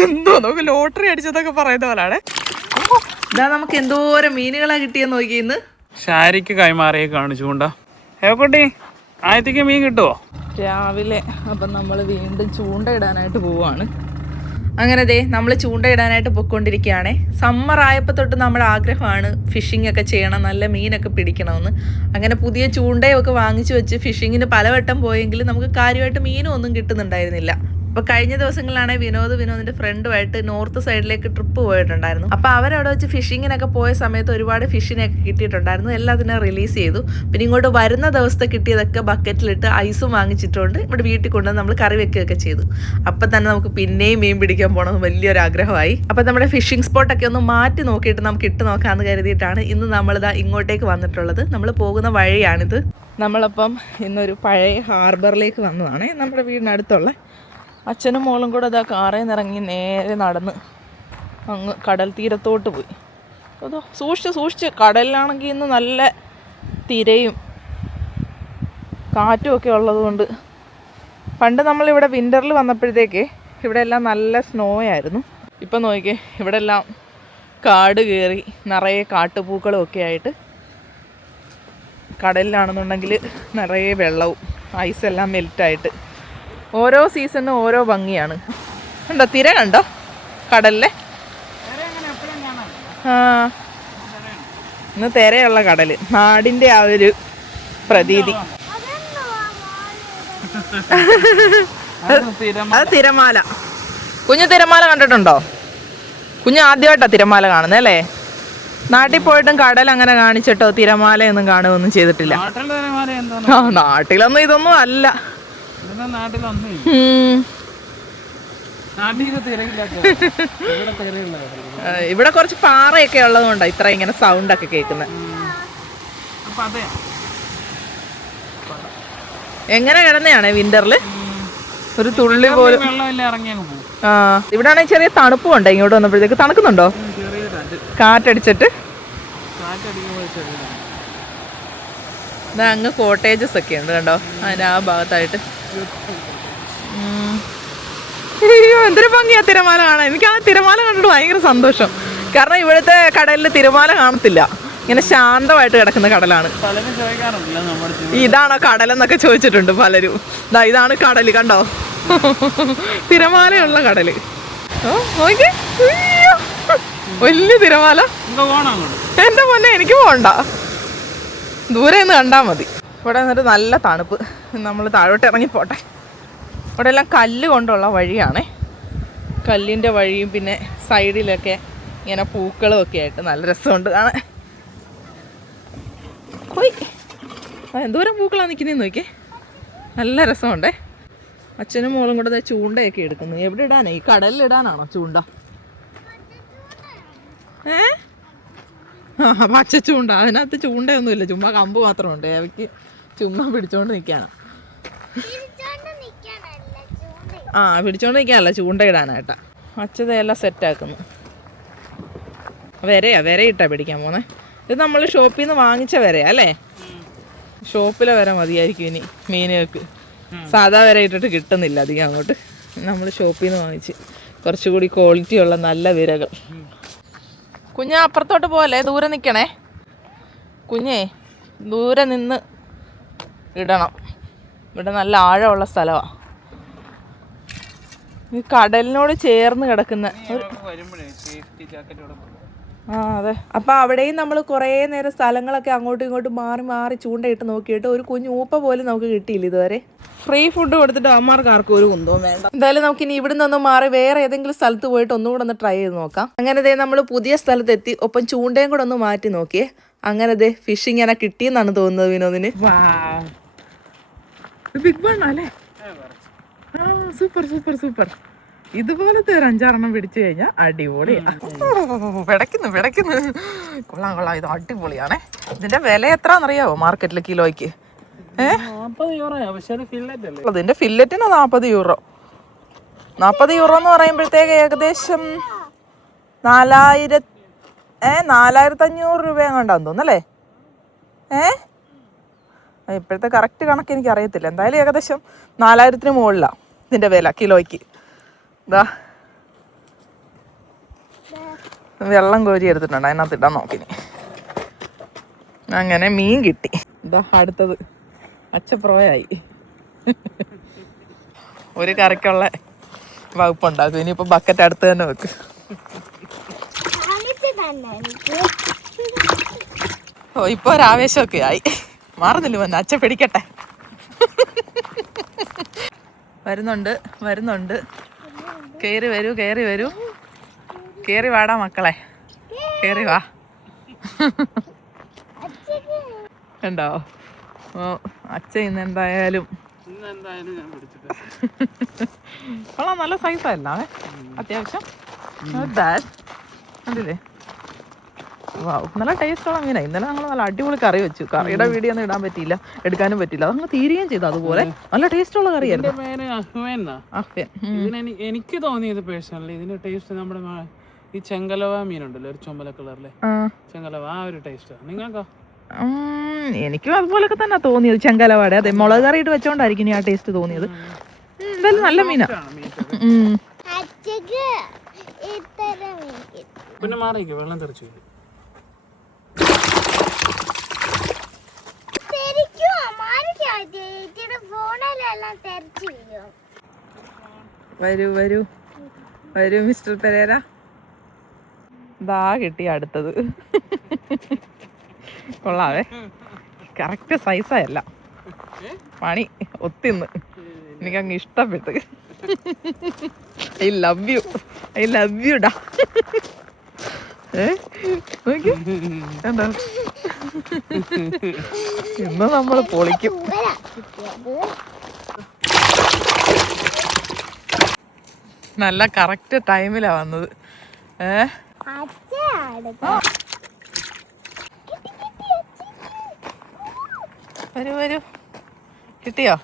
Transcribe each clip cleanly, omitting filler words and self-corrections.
ഇതെന്തോ നമുക്ക് ലോട്ടറി അടിച്ചതൊക്കെ പറയുന്ന പോലാണ്. ഇതാ നമുക്ക് എന്തോരം മീനുകളാ കിട്ടിയെന്ന് നോക്കിയെന്ന്. ഷാരിക്ക് കൈമാറിയെ കാണിച്ചുകൊണ്ടാ ഏക്കുട്ടി ആയത്തേക്ക് മീൻ കിട്ടുമോ രാവിലെ. അപ്പം നമ്മൾ വീണ്ടും ചൂണ്ടയിടാനായിട്ട് പോവാണ്. അങ്ങനെ ദേ നമ്മൾ ചൂണ്ടയിടാനായിട്ട് പൊയ്ക്കൊണ്ടിരിക്കുകയാണേ. സമ്മർ ആയപ്പോൾ തൊട്ട് നമ്മുടെ ആഗ്രഹമാണ് ഫിഷിംഗ് ഒക്കെ ചെയ്യണം, നല്ല മീനൊക്കെ പിടിക്കണമെന്ന്. അങ്ങനെ പുതിയ ചൂണ്ടയൊക്കെ വാങ്ങിച്ചു വെച്ച് ഫിഷിങ്ങിന് പലവട്ടം പോയെങ്കിലും നമുക്ക് കാര്യമായിട്ട് മീനും ഒന്നും കിട്ടുന്നുണ്ടായിരുന്നില്ല. അപ്പോൾ കഴിഞ്ഞ ദിവസങ്ങളിലാണെങ്കിൽ വിനോദിൻ്റെ ഫ്രണ്ടുമായിട്ട് നോർത്ത് സൈഡിലേക്ക് ട്രിപ്പ് പോയിട്ടുണ്ടായിരുന്നു. അപ്പോൾ അവരവിടെ വെച്ച് ഫിഷിങ്ങിനൊക്കെ പോയ സമയത്ത് ഒരുപാട് ഫിഷിനെയൊക്കെ കിട്ടിയിട്ടുണ്ടായിരുന്നു. എല്ലാത്തിനും റിലീസ് ചെയ്തു. പിന്നെ ഇങ്ങോട്ട് വരുന്ന ദിവസത്തെ കിട്ടിയതൊക്കെ ബക്കറ്റിലിട്ട് ഐസും വാങ്ങിച്ചിട്ടുണ്ട് ഇവിടെ വീട്ടിൽ കൊണ്ടുവന്ന് നമ്മൾ കറി വെക്കുകയൊക്കെ ചെയ്തു. അപ്പം തന്നെ നമുക്ക് പിന്നെയും മീൻ പിടിക്കാൻ പോകണമെന്ന് വലിയൊരു ആഗ്രഹമായി. അപ്പം നമ്മുടെ ഫിഷിംഗ് സ്പോട്ടൊക്കെ ഒന്ന് മാറ്റി നോക്കിയിട്ട് നമുക്ക് ഇട്ട് നോക്കാമെന്ന് കരുതിയിട്ടാണ് ഇന്ന് നമ്മളിതാ ഇങ്ങോട്ടേക്ക് വന്നിട്ടുള്ളത്. നമ്മൾ പോകുന്ന വഴിയാണിത്. നമ്മളപ്പം ഇന്നൊരു പഴയ ഹാർബറിലേക്ക് വന്നതാണ്, നമ്മുടെ വീടിനടുത്തുള്ള. അച്ഛനും മോളും കൂടെ അതാ കാറിൽ നിന്ന് ഇറങ്ങി നേരെ നടന്ന് അങ്ങ് കടൽ തീരത്തോട്ട് പോയി. അതോ സൂക്ഷിച്ച് കടലിലാണെങ്കിൽ ഇന്ന് നല്ല തിരയും കാറ്റും ഒക്കെ ഉള്ളതുകൊണ്ട്. പണ്ട് നമ്മളിവിടെ വിൻ്ററിൽ വന്നപ്പോഴത്തേക്ക് ഇവിടെ എല്ലാം നല്ല സ്നോ ആയിരുന്നു. ഇപ്പം നോക്കിക്കേ, ഇവിടെ എല്ലാം കാട് കയറി നിറയെ കാട്ടുപൂക്കളും ഒക്കെ ആയിട്ട്. കടലിലാണെന്നുണ്ടെങ്കിൽ നിറയെ വെള്ളവും ഐസെല്ലാം മെൽറ്റായിട്ട്. ഓരോ സീസണിനും ഓരോ ഭംഗിയാണ്. കണ്ടോ തിര കണ്ടോ കടലിലെ? ആ ഇന്ന് തിരയുള്ള കടൽ, നാടിൻ്റെ ആ ഒരു പ്രതീതി. അത് തിരമാല. കുഞ്ഞു തിരമാല കണ്ടിട്ടുണ്ടോ? കുഞ്ഞ് ആദ്യമായിട്ടാണ് തിരമാല കാണുന്നത് അല്ലേ? നാട്ടിൽ പോയിട്ടും കടൽ അങ്ങനെ കാണിച്ചിട്ടോ തിരമാലയൊന്നും കാണുകയൊന്നും ചെയ്തിട്ടില്ല. ആ നാട്ടിലൊന്നും ഇതൊന്നും അല്ല. ഇവിടെ കുറച്ച് പാറയൊക്കെ ഉള്ളതുകൊണ്ടാ ഇത്ര ഇങ്ങനെ സൗണ്ട് ഒക്കെ കേൾക്കുന്നത്. എങ്ങനെ കിടന്നെയാണ് വിന്ററില് ഒരു തുള്ളി പോലും. ആ ഇവിടെ ആണെങ്കിൽ ചെറിയ തണുപ്പുണ്ട്. ഇങ്ങോട്ട് വന്നപ്പോഴത്തേക്ക് തണുക്കുന്നുണ്ടോ? കാറ്റടിച്ചിട്ട് അങ്ങ് കോട്ടേജസ് ഒക്കെ ഉണ്ട് കണ്ടോ അതിന് ആ ഭാഗത്തായിട്ട്. അയ്യോ എന്തൊരു ഭംഗിയാ തിരമാല കാണാൻ. എനിക്ക് ആ തിരമാല കണ്ടിട്ട് ഭയങ്കര സന്തോഷം. കാരണം ഇവിടുത്തെ കടലിൽ തിരമാല കാണത്തില്ല, ഇങ്ങനെ ശാന്തമായിട്ട് കിടക്കുന്ന കടലാണ്. ഇതാണോ കടലെന്നൊക്കെ ചോദിച്ചിട്ടുണ്ട് പലരും. ഇതാണ് കടല് കണ്ടോ, തിരമാലയുള്ള കടല്. ഓ നോക്കി വലിയ തിരമാല. എന്റെ പൊന്നെ എനിക്ക് പോകണ്ട, ദൂരെ നിന്ന് കണ്ടാ മതി. ഇവിടെ നിന്നിട്ട് നല്ല തണുപ്പ്. നമ്മൾ താഴോട്ട് ഇറങ്ങിപ്പോട്ടെ. ഇവിടെ എല്ലാം കല്ല് കൊണ്ടുള്ള വഴിയാണേ, കല്ലിൻ്റെ വഴിയും പിന്നെ സൈഡിലൊക്കെ ഇങ്ങനെ പൂക്കളും ഒക്കെ ആയിട്ട് നല്ല രസമുണ്ട് കാണാൻ. ഹോയ് എന്തോരം പൂക്കളാണ് നിൽക്കുന്നതെന്ന് നോക്കിയേ, നല്ല രസമുണ്ടേ. അച്ഛനും മോളും കൂടെ ചൂണ്ടയൊക്കെ എടുക്കുന്നു. എവിടെ ഇടാനേ? ഈ കടലിലിടാനാണോ ചൂണ്ട? പച്ച ചൂണ്ട. അതിനകത്ത് ചൂണ്ടയൊന്നുമില്ല, ചുമ്മാ കമ്പ് മാത്രമുണ്ട്. അവയ്ക്ക് ചുമ്മാ പിടിച്ചോണ്ട് നിൽക്കാനാ. ആ പിടിച്ചോണ്ട് നിൽക്കാനല്ല, ചൂണ്ട ഇടാനായിട്ടാ. അച്ഛതെല്ലാം സെറ്റാക്കുന്നു. വിരയിട്ടാ പിടിക്കാൻ പോന്നെ. ഇത് നമ്മൾ ഷോപ്പിൽ നിന്ന് വാങ്ങിച്ച വിരയാ അല്ലേ? ഷോപ്പിലെ വിര മതിയായിരിക്കും ഇനി മീനുകൾക്ക്. സാധാ വിര ഇട്ടിട്ട് കിട്ടുന്നില്ല അധികം അങ്ങോട്ട്. നമ്മൾ ഷോപ്പിൽ നിന്ന് വാങ്ങിച്ച് കുറച്ചുകൂടി ക്വാളിറ്റിയുള്ള നല്ല വിരകൾ. കുഞ്ഞ് അപ്പുറത്തോട്ട് പോലെ, ദൂരെ നിൽക്കണേ കുഞ്ഞേ, ദൂരെ നിന്ന് ഇടണം. ഇവിടെ നല്ല ആഴമുള്ള സ്ഥലമാണ്. ഈ കടലിനോട് ചേർന്ന് കിടക്കുന്ന അതെ. അപ്പം അവിടെയും നമ്മൾ കുറേ നേരം സ്ഥലങ്ങളൊക്കെ അങ്ങോട്ടും ഇങ്ങോട്ടും മാറി മാറി ചൂണ്ടയിട്ട് നോക്കിയിട്ട് ഒരു കുഞ്ഞു ഊപ്പ പോലും നമുക്ക് കിട്ടിയില്ല ഇതുവരെ. ഫ്രീ ഫുഡ് കൊടുത്തിട്ട് അമ്മമാർക്ക് ആർക്കും ഒരു കുന്തവും വേണ്ട. എന്തായാലും നമുക്ക് ഇനി ഇവിടെ നിന്നൊന്ന് മാറി വേറെ ഏതെങ്കിലും സ്ഥലത്ത് പോയിട്ട് ഒന്നുകൂടെ ഒന്ന് ട്രൈ ചെയ്ത് നോക്കാം. അങ്ങനെ നമ്മൾ പുതിയ സ്ഥലത്തെത്തി. ഒപ്പം ചൂണ്ടയും കൂടെ ഒന്ന് മാറ്റി നോക്കിയേ. അങ്ങനെ ഫിഷിങ് ഇങ്ങനെ കിട്ടിയെന്നാണ് തോന്നുന്നത് വിനോദിന്. ബിഗ് ബൺ അല്ലേ? ആ സൂപ്പർ സൂപ്പർ സൂപ്പർ. ഇതുപോലത്തെ ഒരു 5-6 പിടിച്ചു കഴിഞ്ഞാൽ അടിപൊളിയാണ്. പിടയ്ക്കുന്നു. കൊള്ളാം, ഇത് അടിപൊളിയാണേ. ഇതിന്റെ വില എത്രയാണെന്നറിയാവോ മാർക്കറ്റിൽ കിലോയ്ക്ക്? ഇതിന്റെ ഫില്ലറ്റിന് 40 യൂറോ. 40 യൂറോ എന്ന് പറയുമ്പോഴത്തേക്ക് ഏകദേശം 4,500 രൂപ എങ്ങാണ്ടാന്ന് തോന്നല്ലേ? ഇപ്പോഴത്തെ കറക്റ്റ് കണക്ക് എനിക്ക് അറിയത്തില്ല. എന്തായാലും ഏകദേശം 4,000 മുകളിലാണ് ഇതിന്റെ വില കിലോയ്ക്ക്. ഇതാ വെള്ളം കോരി എടുത്തിട്ടുണ്ട്, അതിനകത്ത് ഇടാൻ നോക്കിനി. അങ്ങനെ മീൻ കിട്ടി. ഇതാ അടുത്തത് അച്ചപ്രോയായി. ഒരു കറിക്കുള്ള വകുപ്പുണ്ടാക്കും. ഇനിയിപ്പോൾ ബക്കറ്റ് അടുത്ത് തന്നെ വെക്ക്. ഓ ഇപ്പോൾ ഒരാവേശമൊക്കെ ആയി. മാറുന്നില്ല വന്ന് അച്ഛ പിടിക്കട്ടെ. വരുന്നുണ്ട് വരുന്നുണ്ട്. കയറി വരൂ കയറി വരൂ. കയറി വാടാ മക്കളെ, കയറി വാ. ഉണ്ടോ? ഓ അച്ഛ ഇന്ന് എന്തായാലും കൊള്ളാം. നല്ല സൈസല്ല അത്യാവശ്യം. കണ്ടില്ലേ? വാവ്, നല്ല ടേസ്റ്റുള്ള മീനാണ്. ഇന്നലെ ഞങ്ങൾ നല്ല അടിപൊളി കറി വെച്ചു. കറിയുടെ വീഡിയോ ഒന്നും ഇടാൻ പറ്റിയില്ല, എടുക്കാനും പറ്റില്ല. അതങ്ങ് തീരുകയും ചെയ്തു. അതുപോലെ നല്ല ടേസ്റ്റുള്ള കറിയായിരുന്നു. എനിക്ക് തോന്നിയത് പേഴ്സണലി ഇതിന്റെ ടേസ്റ്റ് നമ്മുടെ ഈ ചെങ്കലവ മീനുണ്ടല്ലോ, ഒരു ചുമല കളറിലെ ചെങ്കലവ, ആ ഒരു ടേസ്റ്റ്. നിങ്ങൾക്കോ? എനിക്കും അതുപോലൊക്കെ തന്നെ തോന്നിയത്, ചെങ്കലവാടെ. അതെ, മുളക് കറി ഇട്ട് വെച്ചോണ്ടായിരിക്കും ആ ടേസ്റ്റ് തോന്നിയത്. എന്തായാലും നല്ല മീനാ. പിന്നെ മാറിയിരിക്കും, വെള്ളം തെറിച്ചു. വരൂ വരൂ വരൂ മിസ്റ്റർ പെരേര. ദാ കിട്ടി അടുത്തത്. കൊള്ളാവേ, കറക്റ്റ് സൈസല്ല, പണി ഒത്തിന്ന്. എനിക്കങ്ങ് ഇഷ്ടപ്പെട്ട്. I love you, I love you ഡാ. എന്താ ഇന്ന് നമ്മൾ പൊളിക്കും. നല്ല കറക്റ്റ് ടൈമിലാ വന്നത്. വരൂ വരൂ. കിട്ടിയോ?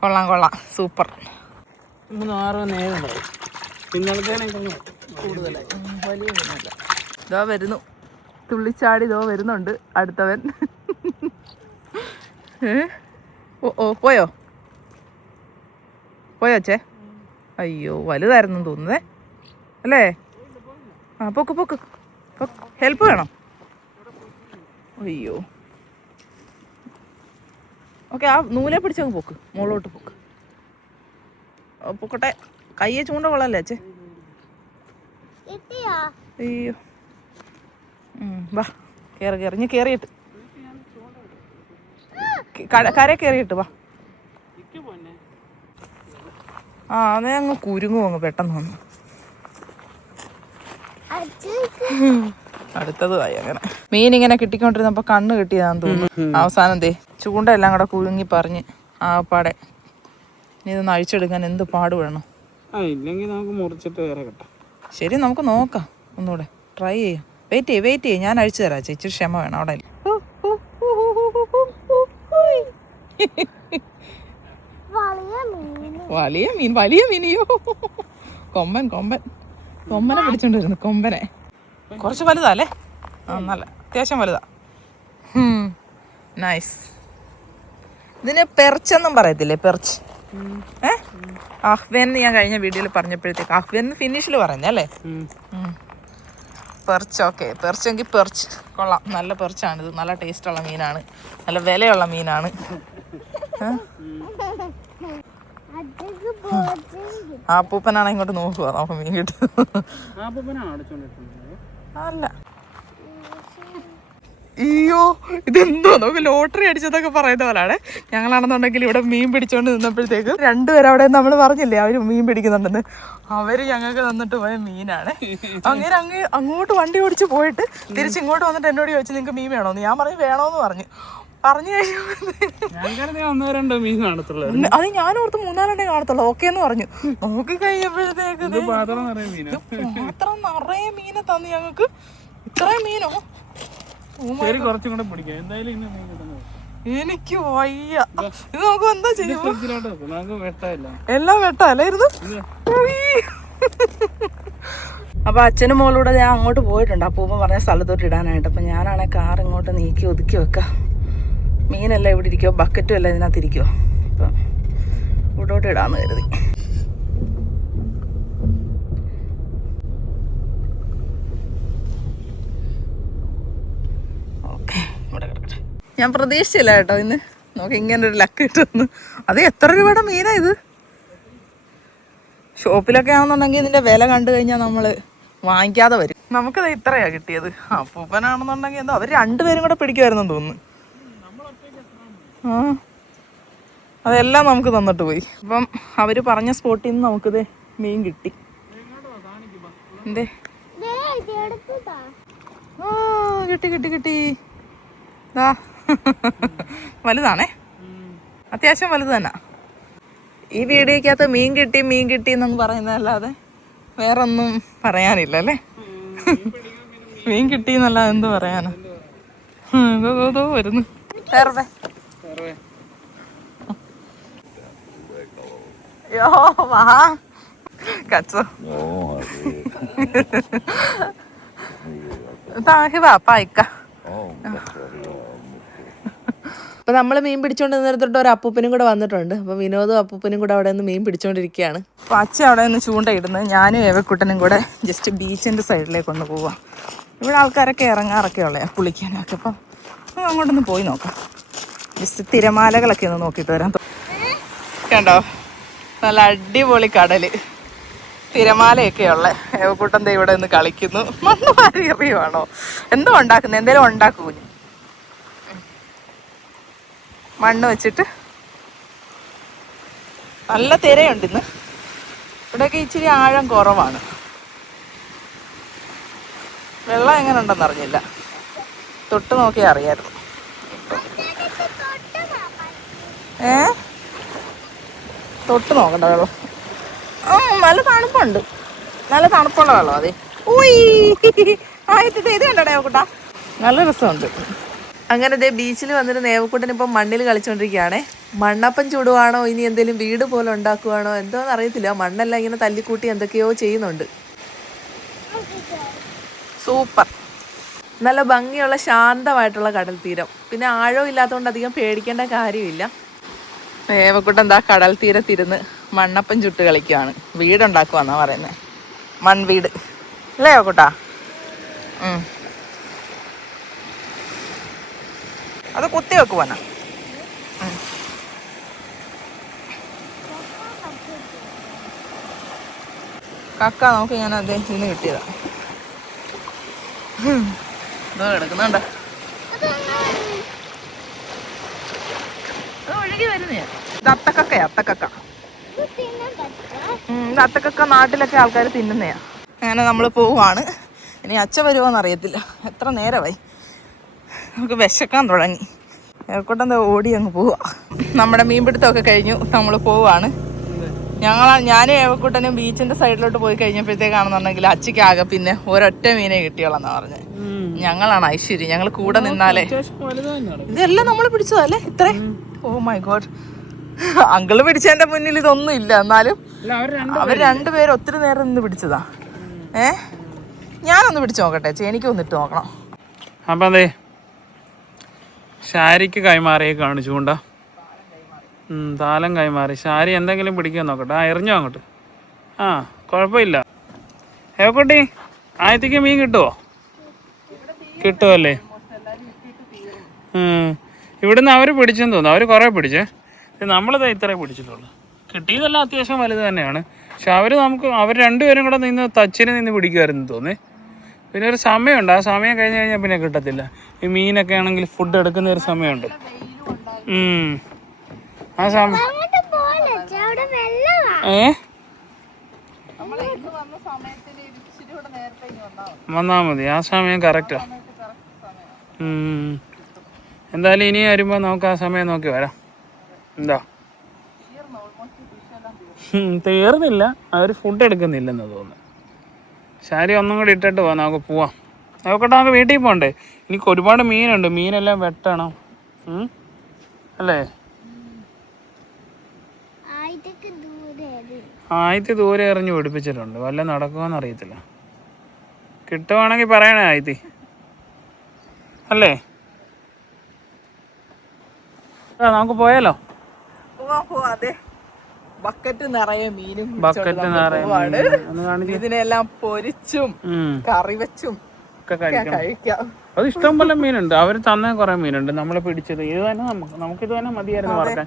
കൊള്ളാം കൊള്ളാം, സൂപ്പർ. 3, 6, 7 ഉണ്ടാവും. കൂടുതലായി, വലിയ മീനല്ല. ഇതോ വരുന്നു, തുള്ളിച്ചാടി ഇതോ വരുന്നുണ്ട് അടുത്തവൻ. ഓ ഓ, പോയോ പോയോ അച്ഛേ? അയ്യോ, വലുതായിരുന്നു തോന്നുന്നേ അല്ലേ? ആ പൊക്ക് പൊക്ക്. ഹെൽപ്പ് വേണം? അയ്യോ, ഓക്കെ. ആ നൂലെ പിടിച്ചങ്ങ് പോക്ക്, മുകളിലോട്ട് പോക്ക്. പൊക്കട്ടെ. കയ്യെ ചൂണ്ട കൊള്ളല്ലേ അച്ഛേ? അയ്യോ, വാ കയറി കയറി. ഇനി കയറിയിട്ട് കര കയറിയിട്ട് വാ. ആ അതേ, അങ്ങ് കുരുങ്ങും അങ്ങ് പെട്ടെന്ന് വന്നു. അടുത്തതുമായി. അങ്ങനെ മീൻ ഇങ്ങനെ കിട്ടിക്കൊണ്ടിരുന്നപ്പോ കണ്ണ് കിട്ടിയതാന്ന് തോന്നുന്നു. അവസാനം ദേ ചൂണ്ട എല്ലാം കൂടെ കുലുങ്ങി പറഞ്ഞ് ആപ്പാടെ. ഇനി ഇതൊന്ന് അഴിച്ചെടുക്കാൻ എന്ത് പാട് വേണം. ശരി, നമുക്ക് നോക്കാം, ഒന്നുകൂടെ ട്രൈ ചെയ്യാം. വെയിറ്റ് ചെയ്യ്, ഞാൻ അഴിച്ചു തരാം. ചേച്ചി ക്ഷമ വേണം അവിടെ. വലിയ മീൻ, വലിയ മീനിയോ. കൊമ്പനെ പിടിച്ചോണ്ട് വരുന്നു, കൊമ്പനെ. കുറച്ച് വലുതാല്ലേ? ആ, നല്ല അത്യാവശ്യം വലുതാ. നൈസ്. ഇതിന് പെർച്ചെന്നും പറയത്തില്ലേ? പെർച്ച്. അഹ്വേൻ ഞാൻ കഴിഞ്ഞ വീഡിയോയിൽ പറഞ്ഞപ്പോഴത്തേക്ക് അഹ്വേൻ ഫിനിഷിൽ പറഞ്ഞല്ലേ? പെർച്ച്. ഓക്കെ, പെർച്ചെങ്കിൽ പെർച്ച്. കൊള്ളാം, നല്ല പെർച്ചാണിത്. നല്ല ടേസ്റ്റുള്ള മീനാണ്, നല്ല വിലയുള്ള മീനാണ്. ആ പൂപ്പനാണ് ഇങ്ങോട്ട് നോക്കുക, നമുക്ക് മീൻ കിട്ടും. അല്ല, അയ്യോ ഇതെന്തോ നമുക്ക് ലോട്ടറി അടിച്ചതൊക്കെ പറയുന്ന പോലാണ്. ഞങ്ങളാണെന്നുണ്ടെങ്കിൽ ഇവിടെ മീൻ പിടിച്ചോണ്ട് നിന്നപ്പോഴത്തേക്ക് രണ്ടുപേരും അവിടെ നമ്മൾ പറഞ്ഞില്ലേ അവര് മീൻ പിടിക്കുന്നുണ്ടെന്ന്, അവര് ഞങ്ങൾക്ക് തന്നിട്ട് പോയ മീനാണ്. അങ്ങനെ അങ്ങോട്ട് വണ്ടി ഓടിച്ച് പോയിട്ട് തിരിച്ചിങ്ങോട്ട് വന്നിട്ട് എന്നോട് ചോദിച്ചു നിങ്ങൾക്ക് മീൻ വേണോന്ന്. ഞാൻ പറഞ്ഞു വേണോന്ന് പറഞ്ഞു കഴിഞ്ഞ അത് ഞാൻ ഓർത്ത് 3-4 കാണത്തുള്ളൂ. ഓക്കെ എന്ന് പറഞ്ഞു. നോക്കി കഴിഞ്ഞപ്പോഴത്തേക്ക് മാത്രം നിറയെ മീനെ തന്നു ഞങ്ങൾക്ക്. ഇത്രയും മീനോ? എനിക്ക് വയ്യ. ഇത് നമുക്ക് എന്താ ചെയ്യുമ്പോ എല്ലാം വെട്ടല്ലായിരുന്നു. അപ്പൊ അച്ഛനും മോളൂടെ ഞാൻ അങ്ങോട്ട് പോയിട്ടുണ്ട് അപ്പൂപ്പൻ പറഞ്ഞ സ്ഥലത്തോട്ട് ഇടാനായിട്ട്. അപ്പൊ ഞാനാണെ കാർ ഇങ്ങോട്ട് നീക്കി ഒതുക്കി വെക്കാം. മീനെല്ലാം ഇവിടെ ഇരിക്കുമോ, ബക്കറ്റും എല്ലാം ഇതിനകത്ത് ഇരിക്കുമോ. അപ്പം ഇവിടോട്ട് ഇടാന്ന് കരുതി. ഞാൻ പ്രതീക്ഷിച്ചില്ല കേട്ടോ ഇന്ന് നമുക്ക് ഇങ്ങനെ ഒരു ലക്ക് കിട്ടുന്നു. അത് എത്ര രൂപയുടെ മീനാ ഇത്? ഷോപ്പിലൊക്കെ ആണെന്നുണ്ടെങ്കിൽ ഇതിന്റെ വില കണ്ടു കഴിഞ്ഞാൽ നമ്മൾ വാങ്ങിക്കാതെ വരും. നമുക്കത് ഇത്രയാ കിട്ടിയത്. അപ്പൂപ്പനാണെന്നുണ്ടെങ്കിൽ എന്തോ അവർ രണ്ടുപേരും കൂടെ പിടിക്കുമായിരുന്നു തോന്നുന്നു. ആ അതെല്ലാം നമുക്ക് തന്നിട്ട് പോയി. അപ്പം അവർ പറഞ്ഞ സ്പോട്ടിൽ നിന്ന് നമുക്കിത് മീൻ കിട്ടി. എന്തേ ആ കിട്ടി കിട്ടി കിട്ടി. ദാ വലുതാണേ, അത്യാവശ്യം വലുത് തന്നെ. ഈ വീഡിയോക്കകത്ത് മീൻ കിട്ടി എന്നൊന്നും പറയുന്നതല്ലാതെ വേറൊന്നും പറയാനില്ല അല്ലേ. മീൻ കിട്ടി എന്നല്ല എന്ത് പറയാനാ. വരുന്നു വേറെ യോ വാ cazzo. Dai, va, paicca. അപ്പോൾ നമ്മൾ മീൻ പിടിച്ചുകൊണ്ട് നിന്നിടത്തോട്ട് ഒരു അപ്പൂപ്പനും കൂടെ വന്നിട്ടുണ്ട്. അപ്പോൾ വിനോദും അപ്പൂപ്പനും കൂടെ അവിടെ നിന്ന് മീൻ പിടിച്ചുകൊണ്ടിരിക്കുകയാണ്. അപ്പോൾ അച്ഛ അവിടെ നിന്ന് ചൂണ്ടയിടുന്നത് ഞാനും ഏവക്കുട്ടനും കൂടെ ജസ്റ്റ് ബീച്ചിൻ്റെ സൈഡിലേക്ക് ഒന്ന് പോവാം. ഇവിടെ ആൾക്കാരൊക്കെ ഇറങ്ങാറൊക്കെ ഉള്ളേ കുളിക്കാനൊക്കെ. അപ്പം അങ്ങോട്ടൊന്ന് പോയി നോക്കാം. ജസ്റ്റ് തിരമാലകളൊക്കെ ഒന്ന് നോക്കിയിട്ട് വരാം. കണ്ടോ നല്ല അടിപൊളി കടൽ, തിരമാലയൊക്കെ ഉള്ളേ. ഏവക്കൂട്ടൻ ഇവിടെ നിന്ന് കളിക്കുന്നു. മണ്ണ് വാരി എറിയുവാണോ എന്തോ ഉണ്ടാക്കുന്നത്? എന്തേലും ഉണ്ടാക്കൂ. മണ്ണ് വെച്ചിട്ട് നല്ല തിരയുണ്ട് ഇന്ന്. ഇവിടെയൊക്കെ ഇച്ചിരി ആഴം കുറവാണ്. വെള്ളം എങ്ങനെ ഉണ്ടെന്ന് അറിഞ്ഞില്ല, തൊട്ട് നോക്കിയാൽ അറിയായിരുന്നു. തൊട്ട് നോക്കണ്ട വെള്ളം. നല്ല തണുപ്പുണ്ട്, നല്ല തണുപ്പുള്ള വെള്ളം. അതെ ആദ്യത്തെ ഇത് കണ്ടോ ഏവക്കൂട്ടാ, നല്ല രസമുണ്ട്. അങ്ങനെ ദേ ബീച്ചിൽ വന്നിട്ട് നേവക്കൂട്ടൻ ഇപ്പം മണ്ണിൽ കളിച്ചുകൊണ്ടിരിക്കുകയാണേ. മണ്ണപ്പം ചൂടുവാണോ ഇനി എന്തെങ്കിലും വീട് പോലെ ഉണ്ടാക്കുവാണോ എന്തോന്ന് അറിയത്തില്ല. മണ്ണെല്ലാം ഇങ്ങനെ തല്ലിക്കൂട്ടി എന്തൊക്കെയോ ചെയ്യുന്നുണ്ട്. സൂപ്പർ, നല്ല ഭംഗിയുള്ള ശാന്തമായിട്ടുള്ള കടൽ തീരം. പിന്നെ ആഴം ഇല്ലാത്തതുകൊണ്ട് അധികം പേടിക്കേണ്ട കാര്യമില്ല. നേവക്കൂട്ടൻ എന്താ കടൽ തീരത്തിരുന്ന് മണ്ണപ്പം ചുട്ട് കളിക്കുകയാണ്. വീടുണ്ടാക്കുവാന്നാ പറയുന്നത്, മൺവീട് അല്ലേ ഏവക്കൂട്ടാ? അത് കുത്തി വെക്കുവാനാ. കക്ക നമുക്ക് ഞാൻ അദ്ദേഹത്തിന് കിട്ടിയതാ. ഇതോ കിടക്കുന്നുണ്ട്, ഒഴുകി വരുന്നയാ. ഇത് അത്തക്കക്കയാ, അത്തക്കക്ക. ഇത് അത്തക്കക്ക നാട്ടിലൊക്കെ ആൾക്കാർ തിന്നുന്നയാ. അങ്ങനെ നമ്മൾ പോവാണ്. ഇനി അച്ഛ വരുമോന്ന് അറിയത്തില്ല. എത്ര നേരമായി, നമുക്ക് വിശക്കാൻ തുടങ്ങി. ഏവക്കൂട്ടം ഓടി അങ്ങ് പോവുക. നമ്മുടെ മീൻപിടുത്തമൊക്കെ കഴിഞ്ഞു, നമ്മൾ പോവാണ്. ഞാനും ഏവക്കൂട്ടനും ബീച്ചിന്റെ സൈഡിലോട്ട് പോയി കഴിഞ്ഞപ്പോഴത്തേക്കാണെന്നുണ്ടെങ്കിൽ അച്ഛക്കാകെ പിന്നെ ഒരൊറ്റ മീനെ കിട്ടിയോളാന്നാ പറഞ്ഞത്. ഞങ്ങളാണ് ഐശ്വര്യം, ഞങ്ങൾ കൂടെ നിന്നാലേ. ഇതെല്ലാം നമ്മൾ പിടിച്ചതല്ലേ ഇത്രേ? ഓ മൈ ഗോഡ്, അങ്കിള് പിടിച്ചതിന്റെ മുന്നിൽ ഇതൊന്നും ഇല്ല. എന്നാലും അവർ രണ്ടുപേരും ഒത്തിരി നേരം നിന്ന് പിടിച്ചതാ. ഞാനൊന്ന് പിടിച്ചു നോക്കട്ടെ ചേച്ചി, എനിക്കൊന്ന് ഇട്ട് നോക്കണം. അപ്പം അതെ ഷാരിക്ക് കൈമാറിയേക്കാണ് ചൂണ്ട. താലം കൈമാറി. ഷാരി എന്തെങ്കിലും പിടിക്കാൻ നോക്കട്ടെ. എറിഞ്ഞോ അങ്ങോട്ട്? കുഴപ്പമില്ല. ഏവക്കുട്ടി ആയത്തേക്ക് മീൻ കിട്ടുമോ? കിട്ടുമല്ലേ? ഇവിടുന്ന് അവർ പിടിച്ചെന്ന് തോന്നുന്നു. അവർ കുറേ പിടിച്ചേ, നമ്മളിത് ഇത്രേ പിടിച്ചിട്ടുള്ളൂ. കിട്ടിയതെല്ലാം അത്യാവശ്യം വലുത് തന്നെയാണ്. പക്ഷെ അവർ രണ്ടുപേരും കൂടെ നിന്ന് തച്ചിന് നിന്ന് പിടിക്കുമായിരുന്നു തോന്നേ. പിന്നെ ഒരു സമയമുണ്ട്, ആ സമയം കഴിഞ്ഞ് കഴിഞ്ഞാൽ പിന്നെ കിട്ടത്തില്ല. ഈ മീനൊക്കെ ആണെങ്കിൽ ഫുഡ് എടുക്കുന്ന ഒരു സമയമുണ്ട്. ആ സമയം വന്നാ മതി, ആ സമയം കറക്റ്റാ. എന്തായാലും ഇനി വരുമ്പോൾ നമുക്ക് ആ സമയം നോക്കി വരാം. എന്താ തീർന്നില്ല, അവർ ഫുഡ് എടുക്കുന്നില്ലെന്ന് തോന്നുന്നു. ശാരി ഒന്നും കൂടി ഇട്ടിട്ട് പോവാം, നമുക്ക് പോവാം. നോക്കട്ടെ, നമുക്ക് വീട്ടിൽ പോകണ്ടേ? എനിക്ക് ഒരുപാട് മീനുണ്ട്, മീനെല്ലാം വെട്ടണം അല്ലേ? ആയിത്തി ദൂരെ എറിഞ്ഞ് പിടിപ്പിച്ചിട്ടുണ്ട്, വല്ല നടക്കുമെന്ന് അറിയത്തില്ല. കിട്ടുവാണെങ്കിൽ പറയണേ ആയിത്തി അല്ലേ? നമുക്ക് പോയാലോ? ബക്കറ്റ് നിറയെ മീനും, ബക്കറ്റ് നിറയെ ഇതിനെല്ലാം പൊരിച്ചും കറി വെച്ചും ഒക്കെ കഴിക്കാം. അത് ഇഷ്ടം പോലെ മീനുണ്ട്. അവർ തന്ന കുറെ മീനുണ്ട് നമ്മൾ പിടിച്ചത്. ഇത് തന്നെ നമുക്കിത് തന്നെ മതിയായിരുന്നു വറക്കാൻ.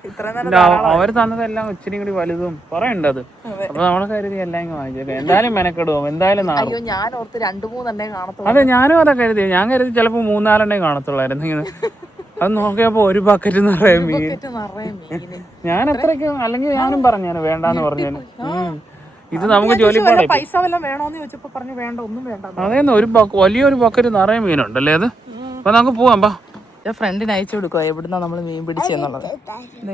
അവർ തന്നതെല്ലാം ഇച്ചിരി കൂടി വലുതും കുറെ ഉണ്ട് അത്. അപ്പൊ നമ്മളെ കരുതി എല്ലാം ഇങ്ങ് വാങ്ങിച്ചേക്കാം. എന്തായാലും മെനക്കെടുവും, എന്തായാലും നാറും. ഞാൻ ഓർത്ത് 2-3 കാണത്തുള്ളൂ. അതെ, ഞാനും അതൊക്കെ കരുതി. ഞാൻ കരുതി ചിലപ്പോ 3-4 കാണത്തുള്ളായിരുന്നു. ഇങ്ങനെ അത് നോക്കിയപ്പോ ഒരു ബക്കറ്റ് നിറയെ മീൻ. ഞാൻ അത്രയ്ക്ക് അല്ലെങ്കിൽ ഞാനും പറഞ്ഞു വേണ്ടാന്ന് പറഞ്ഞു. ഇത് നമുക്ക് ജോലിപ്പാടായി. പൈസ വല്ലതും വേണോന്ന് ചോദിച്ചപ്പോ പറഞ്ഞു വേണ്ട, ഒന്നും വേണ്ട. അതേന്ന് വലിയൊരു ബക്കറ്റ് നിറയെ മീനുണ്ടല്ലേ അത്. അപ്പൊ നമുക്ക് പോവാം. ഫ്രണ്ടിന് അയച്ചു കൊടുക്കുക എവിടുന്നാ നമ്മൾ മീൻ പിടിച്ചെന്നുള്ളത്.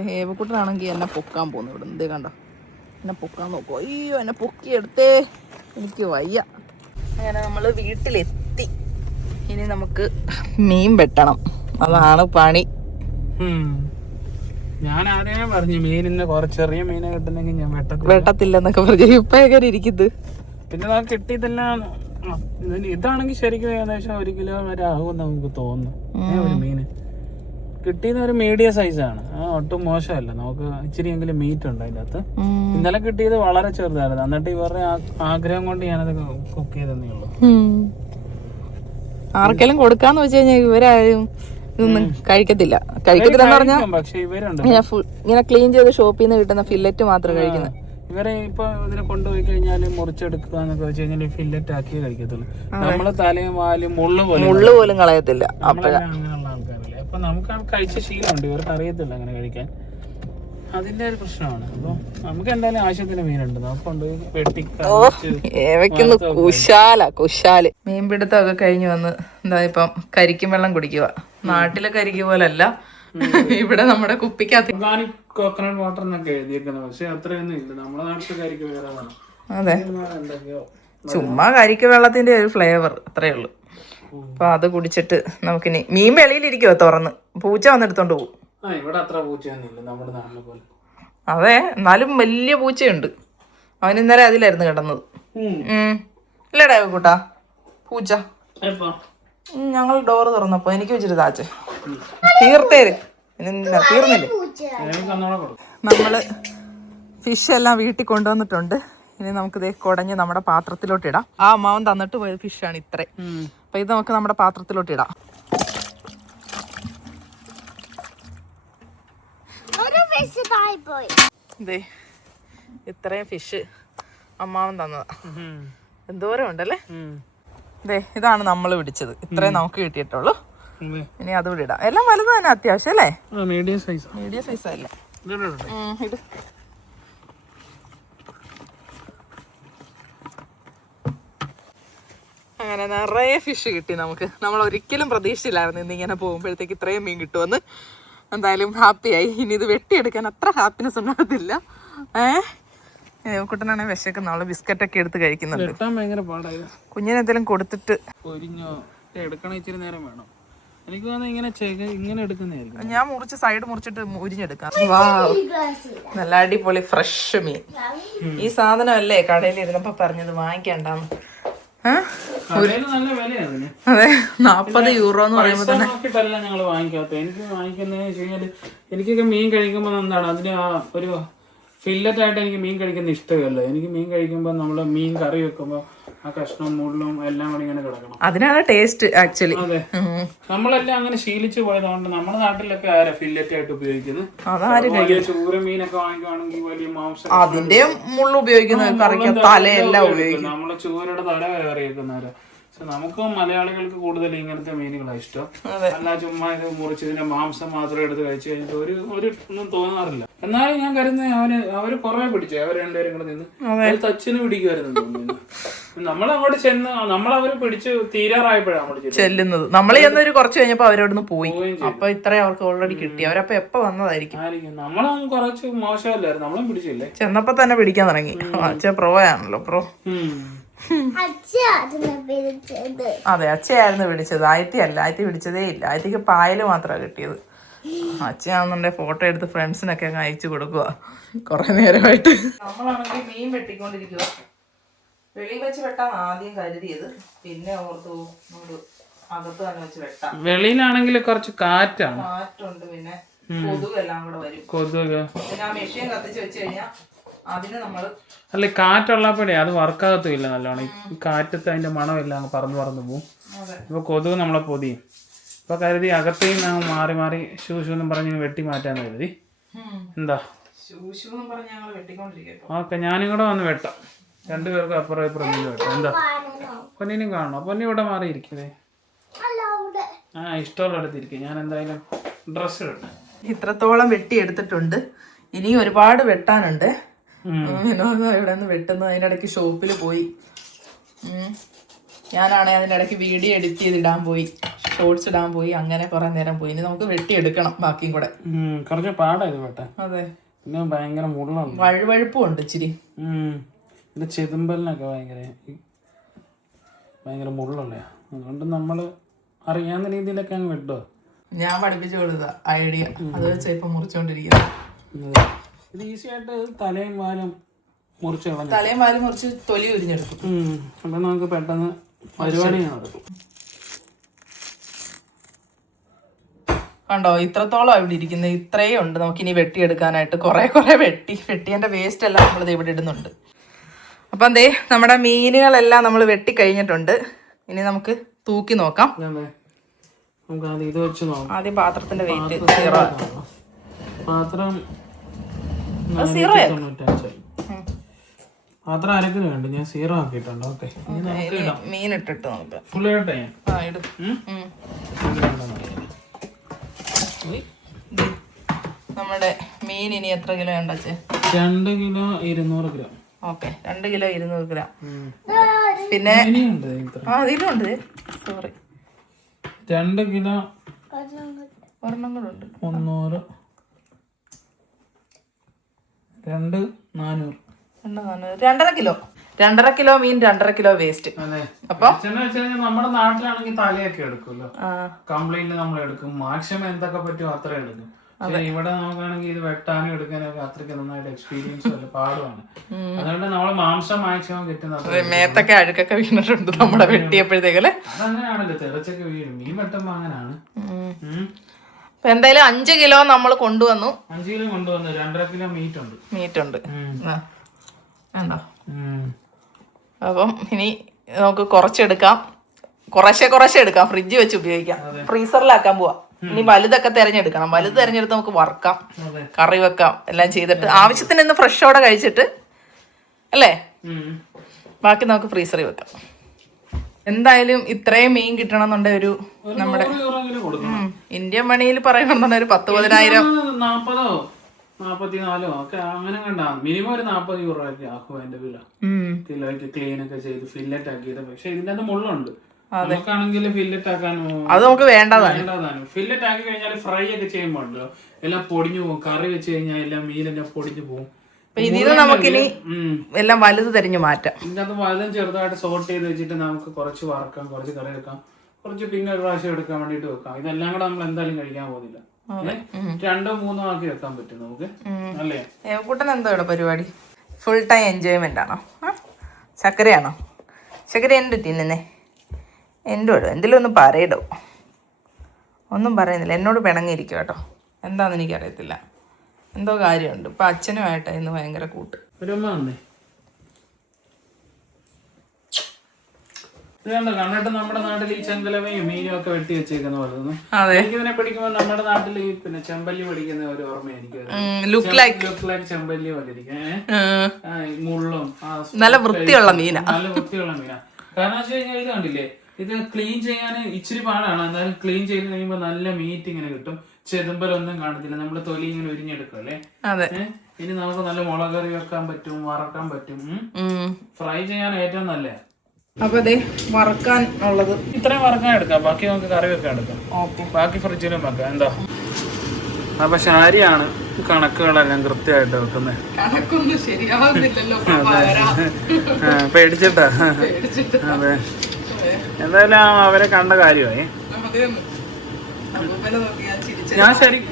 ഹേവക്കുട്ടനാണെങ്കിൽ എന്നെ പൊക്കാൻ പോകുന്നു ഇവിടെ. എന്തേ കണ്ടോ, എന്നെ പൊക്കാൻ നോക്കുമോ? അയ്യോ, എന്നെ പൊക്കിയെടുത്തേ, എനിക്ക് വയ്യ. അങ്ങനെ നമ്മൾ വീട്ടിലെത്തി. ഇനി നമുക്ക് മീൻ വെട്ടണം, അതാണ് പണി. ഞാൻ ആദ്യമേ പറഞ്ഞു മീനിന്ന് കുറച്ച് ചെറിയ മീനെ കിട്ടുന്നെങ്കിൽ ഞാൻ വെട്ടത്തില്ലെന്നൊക്കെ പറഞ്ഞു. ഇപ്പൊ എങ്ങനെ ഇരിക്കുന്നത്? പിന്നെ നമുക്ക് കിട്ടിയതെല്ലാം ഇതാണെങ്കിൽ ശരിക്കും ഏകദേശം 1 കിലോ വരെ ആകും നമുക്ക് തോന്നുന്നു. ഒരു മീന് കിട്ടിയത് ഒരു മീഡിയം സൈസാണ്. ഒട്ടും മോശമല്ല. നമുക്ക് ഇച്ചിരിയെങ്കിലും മീറ്റ് ഉണ്ട് അതിൻ്റെ അകത്ത്. ഇന്നലെ കിട്ടിയത് വളരെ ചെറുതായിരുന്നു. എന്നിട്ട് ഇവരുടെ ആഗ്രഹം കൊണ്ട് ഞാനത് കുക്ക് ചെയ്തേ ഉള്ളൂ. ആർക്കെങ്കിലും കൊടുക്കാന്ന് വെച്ച് കഴിഞ്ഞാൽ ഇവരാരും ഇതൊന്നും കഴിക്കത്തില്ല. കഴിക്കത്തില്ലെന്ന് പറഞ്ഞാൽ പക്ഷെ ഇവരുണ്ട് ഇങ്ങനെ ക്ലീൻ ചെയ്ത് ഷോപ്പിൽ നിന്ന് കിട്ടുന്ന ഫില്ലറ്റ് മാത്രം കഴിക്കുന്നത്. ഇവരെ ഇപ്പൊ ഇതിനെ കൊണ്ടുപോയി കഴിഞ്ഞാല് മുറിച്ചെടുക്കുക എന്നൊക്കെ വെച്ച് കഴിഞ്ഞാൽ ഫില്ലറ്റ് ആക്കി കഴിക്കത്തുള്ളൂ. നമ്മള് തലയും വാലും മുള്ളു പോലും കളയത്തില്ല. അങ്ങനെയുള്ള ആൾക്കാരല്ലേ. അപ്പൊ നമുക്ക് കഴിച്ച ശീലമുണ്ട്, ഇവർക്ക് അറിയത്തില്ല അങ്ങനെ കഴിക്കാൻ. അതിന്റെ ഒരു പ്രശ്നമാണ്. അപ്പൊ നമുക്ക് എന്തായാലും ആവശ്യത്തിന് മീനുണ്ട്, നമുക്ക് കൊണ്ടുപോയി വെട്ടിക്കുന്നു. കുശാല് മീൻപിടുത്തമൊക്കെ കഴിഞ്ഞു വന്ന് എന്താ ഇപ്പം കരിക്കും വെള്ളം കുടിക്കുക. നാട്ടിലെ കരിക്ക് പോലല്ല, ഇവിടെ നമ്മുടെ കുപ്പിക്കകത്ത് കോക്കനട്ട് വാട്ടർ എന്നൊക്കെ എഴുതിയിരിക്കുന്നത്. പക്ഷെ അത്രയൊന്നും ഇല്ല. നമ്മുടെ നാട്ടിലെ കരിക്ക് വേറെ. അതെ, ചുമ്മാ കരിക്ക് വെള്ളത്തിന്റെ ഒരു ഫ്ലേവർ അത്രേ ഉള്ളൂ. അപ്പൊ അത് കുടിച്ചിട്ട് നമുക്കിനി മീൻ വെളിയിലിരിക്കുവോ തുറന്ന്, പൂച്ച വന്നെടുത്തോണ്ട് പോകും. ഇവിടെ അത്ര പൂച്ചയൊന്നുമില്ല നമ്മുടെ നാട്ടിലെ പോലെ. അതെ, എന്നാലും വലിയ പൂച്ചയുണ്ട്. അവൻ ഇന്നലെ അതിലായിരുന്നു കിടന്നത്. ഇല്ലടാ കൂട്ടാ പൂച്ച. ഞങ്ങൾ ഡോറ് തുറന്നപ്പോ എനിക്ക് വെച്ചിട്ട് താച്ചേ തീർത്തേര് തീർന്നില്ലേ. നമ്മള് ഫിഷ് എല്ലാം വീട്ടിൽ കൊണ്ടുവന്നിട്ടുണ്ട്. ഇനി നമുക്കിത് കുടഞ്ഞ് നമ്മുടെ പാത്രത്തിലോട്ട് ഇടാം. ആ അമ്മാവൻ തന്നിട്ട് പോയ ഫിഷാണ് ഇത്രേ. അപ്പൊ ഇത് നമുക്ക് നമ്മുടെ പാത്രത്തിലോട്ട് ഇടാം. ഇത്രയും ഫിഷ് അമ്മാവൻ തന്നതാ. എന്തോരം ഉണ്ടല്ലേ. ഇതാണ് നമ്മൾ പിടിച്ചത്. ഇത്രയും നമുക്ക് കിട്ടിയിട്ടുള്ളൂ. ഇനി അതുകൂടി ഇടാം. എല്ലാം വലുത് തന്നെ അത്യാവശ്യം അല്ലേ. മീഡിയം സൈസ് അല്ലേ. ഇത് അങ്ങനെ നിറയെ ഫിഷ് കിട്ടി നമുക്ക്. നമ്മൾ ഒരിക്കലും പ്രതീക്ഷിച്ചില്ലായിരുന്നു ഇന്നിങ്ങനെ പോകുമ്പോഴത്തേക്ക് ഇത്രയും മീൻ കിട്ടുമെന്ന്. എന്തായാലും ഹാപ്പിയായി. ഇനി ഇത് വെട്ടിയെടുക്കാൻ അത്ര ഹാപ്പിനെസ് ഉണ്ടാകത്തില്ല. കുട്ടനാണെങ്കിൽ വിശക്കുന്ന, അവള് ബിസ്ക്കറ്റൊക്കെ എടുത്ത് കഴിക്കുന്നുണ്ട്. കുഞ്ഞിന് എന്തെങ്കിലും കൊടുത്തിട്ട് ഞാൻ മുറിച്ച് സൈഡ് മുറിച്ചിട്ട് ഉരിഞ്ഞെടുക്കാം. നല്ല അടിപൊളി ഫ്രഷ് മീൻ. ഈ സാധനം അല്ലേ കടയിൽ ഇരുന്നപ്പോ പറഞ്ഞത് വാങ്ങിക്കണ്ടെന്ന്. അതെ, 40 യൂറോ എന്ന് പറയുമ്പോ തന്നെ ഞങ്ങൾ വാങ്ങിക്കാത്ത. എനിക്ക് വാങ്ങിക്കുന്നതെന്ന് വെച്ച് കഴിഞ്ഞാൽ എനിക്കൊക്കെ മീൻ കഴിക്കുമ്പോൾ എന്താണ് അതിന് ആ ഒരു ഫില്ലറ്റ് ആയിട്ട് എനിക്ക് മീൻ കഴിക്കുന്ന ഇഷ്ടമല്ല. എനിക്ക് മീൻ കഴിക്കുമ്പോൾ നമ്മള് മീൻ കറി വെക്കുമ്പോൾ ആ കഷ്ണവും മുള്ളും എല്ലാം കൂടി ഇങ്ങനെ കിടക്കണം. അതിനാണ് ടേസ്റ്റ് ആക്ച്വലി. അതെ, നമ്മളെല്ലാം അങ്ങനെ ശീലിച്ചു പോയതുകൊണ്ട് നമ്മുടെ നാട്ടിലൊക്കെ ആരാ ഫില്ലറ്റ് ആയിട്ട് ഉപയോഗിക്കുന്നത്. ചൂര മീനൊക്കെ വാങ്ങിക്കുവാണെങ്കിൽ വലിയ മാംസം അതിന്റെ മുള്ളു ഉപയോഗിക്കുന്നത് കറിക്ക് തലയെല്ലാം ഉപയോഗിക്കും. നമ്മള് ചൂരയുടെ തല കറി വെക്കുന്നവരാ. നമുക്ക് മലയാളികൾക്ക് കൂടുതൽ ഇങ്ങനത്തെ മീനുകളാണ് ഇഷ്ടം. അല്ല ചുമ്മാ ഇത് മുറിച്ച് ഇതിന്റെ മാംസം മാത്രം എടുത്ത് കഴിച്ചു കഴിഞ്ഞിട്ട് ഒരു ഒന്നും തോന്നാറില്ല. എന്നാലും ഞാൻ കരുതുന്നത് അവര് കുറെ പിടിച്ചു. അവർ രണ്ടുപേരും കൂടെ നിന്ന് തച്ചിന് പിടിക്കുമായിരുന്നു തോന്നുന്നു. നമ്മളങ്ങോട്ട് ചെന്ന് നമ്മളവര് പിടിച്ച് തീരാറായപ്പോഴാണ് ചെല്ലുന്നത്. നമ്മൾ ചെന്നൊരു കുറച്ച് കഴിഞ്ഞപ്പോ അവരോടൊന്ന് പോയി. അപ്പൊ ഇത്രയും അവർക്ക് ഓൾറെഡി കിട്ടി. അവരപ്പൊ എപ്പ വന്നതായിരിക്കും. നമ്മളും കുറച്ച് മോശമല്ലായിരുന്നു, നമ്മളും പിടിച്ചില്ലേ. ചെന്നപ്പോ തന്നെ പിടിക്കാൻ തുടങ്ങി. അച്ഛ പ്രോ ആണല്ലോ, പ്രോ. അതെ, അച്ഛയായിരുന്നു പിടിച്ചത്. ആയിത്തി പിടിച്ചതേ ഇല്ല. ആയിത്തിക്ക് പായല് മാത്രമാണ് കിട്ടിയത്. അച്ഛയാണെന്നുണ്ടെ ഫോട്ടോ എടുത്ത് ഫ്രണ്ട്സിനൊക്കെ അങ്ങ് അയച്ചു കൊടുക്കുക കുറെ നേരമായിട്ട്. നമ്മളാണെങ്കിൽ മീൻ വെട്ടിക്കൊണ്ടിരിക്കുക. വെളിയിൽ വെച്ച് വെട്ടാൻ ആദ്യം കരുതിയത്, പിന്നെ ഓർത്തു അകത്ത് തന്നെ വെച്ച് വെട്ടാം. വെളിയിലാണെങ്കിൽ കുറച്ച് കാറ്റുണ്ട്, പിന്നെ കൊതുക് എല്ലാം കൂടെ വരും. കൊതുക് പിന്നെ ആ മെഷീൻ കത്തിച്ച് വെച്ച് കഴിഞ്ഞാൽ അതിന് നമ്മൾ അല്ല കാറ്റുള്ളപ്പോഴേ അത് വർക്കാകത്തുമില്ല നല്ലോണം. ഈ കാറ്റത്ത് അതിന്റെ മണമെല്ലാം അങ്ങ് പറന്ന് പോകും. ഇപ്പൊ കൊതുക് നമ്മളെ പൊതിയും. ഇപ്പൊ കരുതി അകത്തേയും അങ്ങ് മാറി മാറി ഷൂഷൂന്നും പറഞ്ഞ് വെട്ടി മാറ്റാന്ന് കരുതി. എന്താ ഓക്കെ, ഞാനും കൂടെ വന്ന് വെട്ടാം. രണ്ടുപേർക്കും അപ്പുറം ഇപ്പുറം വെട്ടാം. എന്താ പൊന്നിനും കാണണോ? പൊന്നി ഇവിടെ മാറിയിരിക്കേ. ഇഷ്ടമുള്ള അടുത്തിരിക്കും. ഞാൻ എന്തായാലും ഡ്രസ്സ് ഇടട്ടെ. ഇത്രത്തോളം വെട്ടി എടുത്തിട്ടുണ്ട്. ഇനിയും ഒരുപാട് വെട്ടാനുണ്ട്. ഇവിടെ നിന്ന് വെട്ടുന്നത്. അതിനിടയ്ക്ക് ഷോപ്പിൽ പോയി. ഞാനാണെ അതിനിടയ്ക്ക് വീഡിയോ എഡിറ്റ് ചെയ്തിടാൻ പോയി, ഷോർട്സ് ഇടാൻ പോയി. അങ്ങനെ കുറെ നേരം പോയി. ഇനി നമുക്ക് വെട്ടിയെടുക്കണം ബാക്കിയും കൂടെ. കുറച്ച് പാടായത് വെട്ടാൻ. അതെ, പിന്നെ ഭയങ്കര മുള്ളുണ്ട്, വഴുവഴുപ്പും ഉണ്ട് ഇച്ചിരി. ഇത് ചെതുമ്പലിനൊക്കെ ഭയങ്കര മുള്ളുള്ള. അതുകൊണ്ട് നമ്മള് അറിയാവുന്ന രീതിയിലൊക്കെ അങ്ങ് വെട്ടോ. ഞാൻ പഠിപ്പിച്ചു കൊടുത്ത ഐഡിയ അത് വെച്ചാ ഇപ്പൊ മുറിച്ചോണ്ടിരിക്കുന്നത്. ഇത് ഈസി ആയിട്ട് തലയും വാലും മുറിച്ച് കളഞ്ഞു. തലയും വാലും മുറിച്ച് തൊലി ഉരിഞ്ഞെടുക്കും. അപ്പൊ നമുക്ക് പെട്ടെന്ന് പരിപാടി നടക്കും. കണ്ടോ, ഇത്രത്തോളം ഇവിടെ ഇരിക്കുന്നത്. ഇത്രയും ഉണ്ട് നമുക്കിനി വെട്ടിയെടുക്കാനായിട്ട്. കുറെ വെട്ടിയതിന്റെ വേസ്റ്റ് എല്ലാം നമ്മൾ ഇവിടെ ഇടുന്നുണ്ട്. അപ്പം എന്തേ നമ്മുടെ മീനുകളെല്ലാം നമ്മൾ വെട്ടി കഴിഞ്ഞിട്ടുണ്ട്. ഇനി നമുക്ക് തൂക്കി നോക്കാം. ഇത് വെച്ച് നോക്കാം. ആദ്യം പാത്രത്തിന്റെ വെയിറ്റ് പാത്രം 0 പാത്രം അരക്കിന് വേണ്ട, ഞാൻ 0 ആക്കിയിട്ടുണ്ട്. ഓക്കെ, മീൻ ഇട്ടിട്ട് നോക്കാം. ഫുള്ളായിട്ടെ നമ്മുടെ മീൻ ഇനി എത്ര കിലോ ഉണ്ടേ? 2 kilo 200 gram. Okay, 2 kilo 200 gram. പിന്നെ ഇതിലുണ്ട്, സോറി, 2 കിലോ ഒരെണ്ണം കൂടെ ഉണ്ട്. 300, 2 400. 2.5 കിലോ. 2.5 കിലോ മീൻ, 2.5 കിലോ വേസ്റ്റ്. അപ്പൊ നമ്മുടെ നാട്ടിലാണെങ്കിൽ തലയൊക്കെ എടുക്കുമല്ലോ, കംപ്ലീറ്റ് നമ്മൾ എടുക്കും. മാക്സിമം എന്തൊക്കെ പറ്റുമോ അത്ര എടുക്കും. ഇവിടെ നോക്കുകയാണെങ്കിൽ ഇത് വെട്ടാനും എടുക്കാനൊക്കെ അത്രയ്ക്ക് നന്നായിട്ട് എക്സ്പീരിയൻസ് അല്ല, പാടുമാണ്. അതുകൊണ്ട് നമ്മള് മാംസം മാക്സിമം കിട്ടുന്നത്. മേത്തൊക്കെ അഴുക്കൊക്കെ വീണിട്ടുണ്ട് നമ്മുടെ വെട്ടിയപ്പോഴത്തേക്കല്ലേ. അതങ്ങനെയാണല്ലോ, തെറച്ചൊക്കെ വീഴും മീൻ വെട്ടുമ്പോ അങ്ങനെയാണ്. എന്തായാലും 5 കിലോ നമ്മൾ കൊണ്ടുവന്നു. 5 കിലോ കൊണ്ടുവന്നു. 2.5 കിലോ മീറ്റ് ഉണ്ട്. അപ്പം ഇനി നമുക്ക് കുറച്ചെടുക്കാം. കുറേശ്ശെ എടുക്കാം. ഫ്രിഡ്ജ് വെച്ച് ഉപയോഗിക്കാം. ഫ്രീസറിലാക്കാൻ പോവാം. ഇനി വലുതൊക്കെ തിരഞ്ഞെടുക്കണം. വലുത് തിരഞ്ഞെടുത്ത് നമുക്ക് വറക്കാം, കറി വെക്കാം, എല്ലാം ചെയ്തിട്ട് ആവശ്യത്തിന് ഇന്ന് ഫ്രഷോടെ കഴിച്ചിട്ട് അല്ലേ ബാക്കി നമുക്ക് ഫ്രീസറിൽ വെക്കാം. എന്തായാലും ഇത്രയും മീൻ കിട്ടണം എന്നുണ്ടെങ്കിൽ ഒരു നമ്മുടെ ഇന്ത്യൻ മണിയിൽ പറയണമെന്നുണ്ടെങ്കിൽ ഒരു 10,000-10,000 40 44 ഒക്കെ അങ്ങനെ കണ്ടാ മിനിമം ഒരു 40 യൂറോ ഒക്കെ ആക്കും അതിന്റെ വില. കിലോയ്ക്ക് ക്ലീൻ ഒക്കെ ചെയ്ത് ഫില്ലറ്റ് ആക്കിയത്. പക്ഷെ ഇതിന്റെ അത് മുള്ളുണ്ട്. നമുക്കാണെങ്കിൽ ഫില്ലറ്റ് ആക്കാനോ അത് നമുക്ക് വേണ്ടതാണ്. ഫില്ലറ്റ് ആക്കി കഴിഞ്ഞാൽ ഫ്രൈ ഒക്കെ ചെയ്യുമ്പോ ഉണ്ടല്ലോ എല്ലാം പൊടിഞ്ഞു പോകും. കറി വെച്ച് കഴിഞ്ഞാൽ എല്ലാം മീനെല്ലാം പൊടിഞ്ഞു പോകും. ഇതിന് നമുക്കിനി എല്ലാം വലുത് തിരിഞ്ഞു മാറ്റാം. ഇതിന്റെ അത് വലുതും ചെറുതായിട്ട് സോർട്ട് ചെയ്ത് വെച്ചിട്ട് നമുക്ക് കുറച്ച് വറക്കാം, കുറച്ച് കറി വെക്കാം, കുറച്ച് പിന്നെ ഒരു പ്രാവശ്യം എടുക്കാൻ വേണ്ടിട്ട് വെക്കാം. ഇതെല്ലാം കൂടെ നമ്മൾ എന്തായാലും കഴിക്കാൻ പോകുന്നില്ല. 2-3 ആക്കി വെക്കാൻ പറ്റും നമുക്ക്, അല്ലേ? കൂട്ടൻ എന്തോ ഇവിടെ പരിപാടി? ഫുൾ ടൈം എൻജോയ്മെന്റ് ആണോ? ചക്കരയാണോ? ചക്കര എന്ത് തിന്നുന്നേ? എൻ്റെ ഇടും എന്തെങ്കിലും ഒന്ന് പറയിടോ. ഒന്നും പറയുന്നില്ല, എന്നോട് പിണങ്ങിയിരിക്കും കേട്ടോ. എന്താണെന്ന് എനിക്കറിയത്തില്ല, എന്തോ കാര്യമുണ്ട്. ഇപ്പം അച്ഛനുമായിട്ട് ഇന്ന് ഭയങ്കര കൂട്ട്. കണ്ടിട്ട് നമ്മുടെ നാട്ടിൽ ഈ ചെങ്കലവയും മീനും ഒക്കെ വെട്ടി വെച്ചേക്കുന്ന പോലെ എനിക്കിതിനെ പഠിക്കുമ്പോ നമ്മുടെ നാട്ടിൽ ഈ പിന്നെ ചെമ്പല്ലി പഠിക്കുന്ന ഒരു ഓർമ്മയായിരിക്കും. ലുക്ക് ലൈക്ക് ചെമ്പല്ലി പോലെ ഇരിക്കും. മുള്ളും നല്ല വൃത്തിയുള്ള മീനാ. നല്ല വൃത്തിയുള്ള മീനാ. കാരണം വെച്ച് കഴിഞ്ഞാൽ ഇത് കണ്ടില്ലേ, ഇത് ക്ലീൻ ചെയ്യാൻ ഇച്ചിരി പാടാണ്. എന്നാലും ക്ലീൻ ചെയ്ത് കഴിയുമ്പോ നല്ല മീറ്റ് ഇങ്ങനെ കിട്ടും. ചെതുമ്പലൊന്നും കാണത്തില്ല. നമ്മുടെ തൊലി ഇങ്ങനെ ഉരിഞ്ഞെടുക്കും അല്ലേ. ഇനി നമുക്ക് നല്ല മുളക് കറി വെക്കാൻ പറ്റും, വറക്കാൻ പറ്റും. ഫ്രൈ ചെയ്യാൻ ഏറ്റവും നല്ല. അപ്പൊ അതെ വറക്കാൻ ഉള്ളത് ഇത്രയും വറക്കാൻ എടുക്കാം, ബാക്കി നമുക്ക് കറി വെക്കാൻ എടുക്കാം. ബാക്കി ഫ്രിഡ്ജിലും വെക്കാം. എന്താ അപ്പൊ ശാരിയാണ് കണക്കുകളെല്ലാം കൃത്യമായിട്ട് വെക്കുന്നത്. കണക്കൊന്നും ശരിയാവുന്നില്ലല്ലോ, പേടിച്ചിട്ടാ. അതെ, എന്തായാലും അവരെ കണ്ട കാര്യമായി.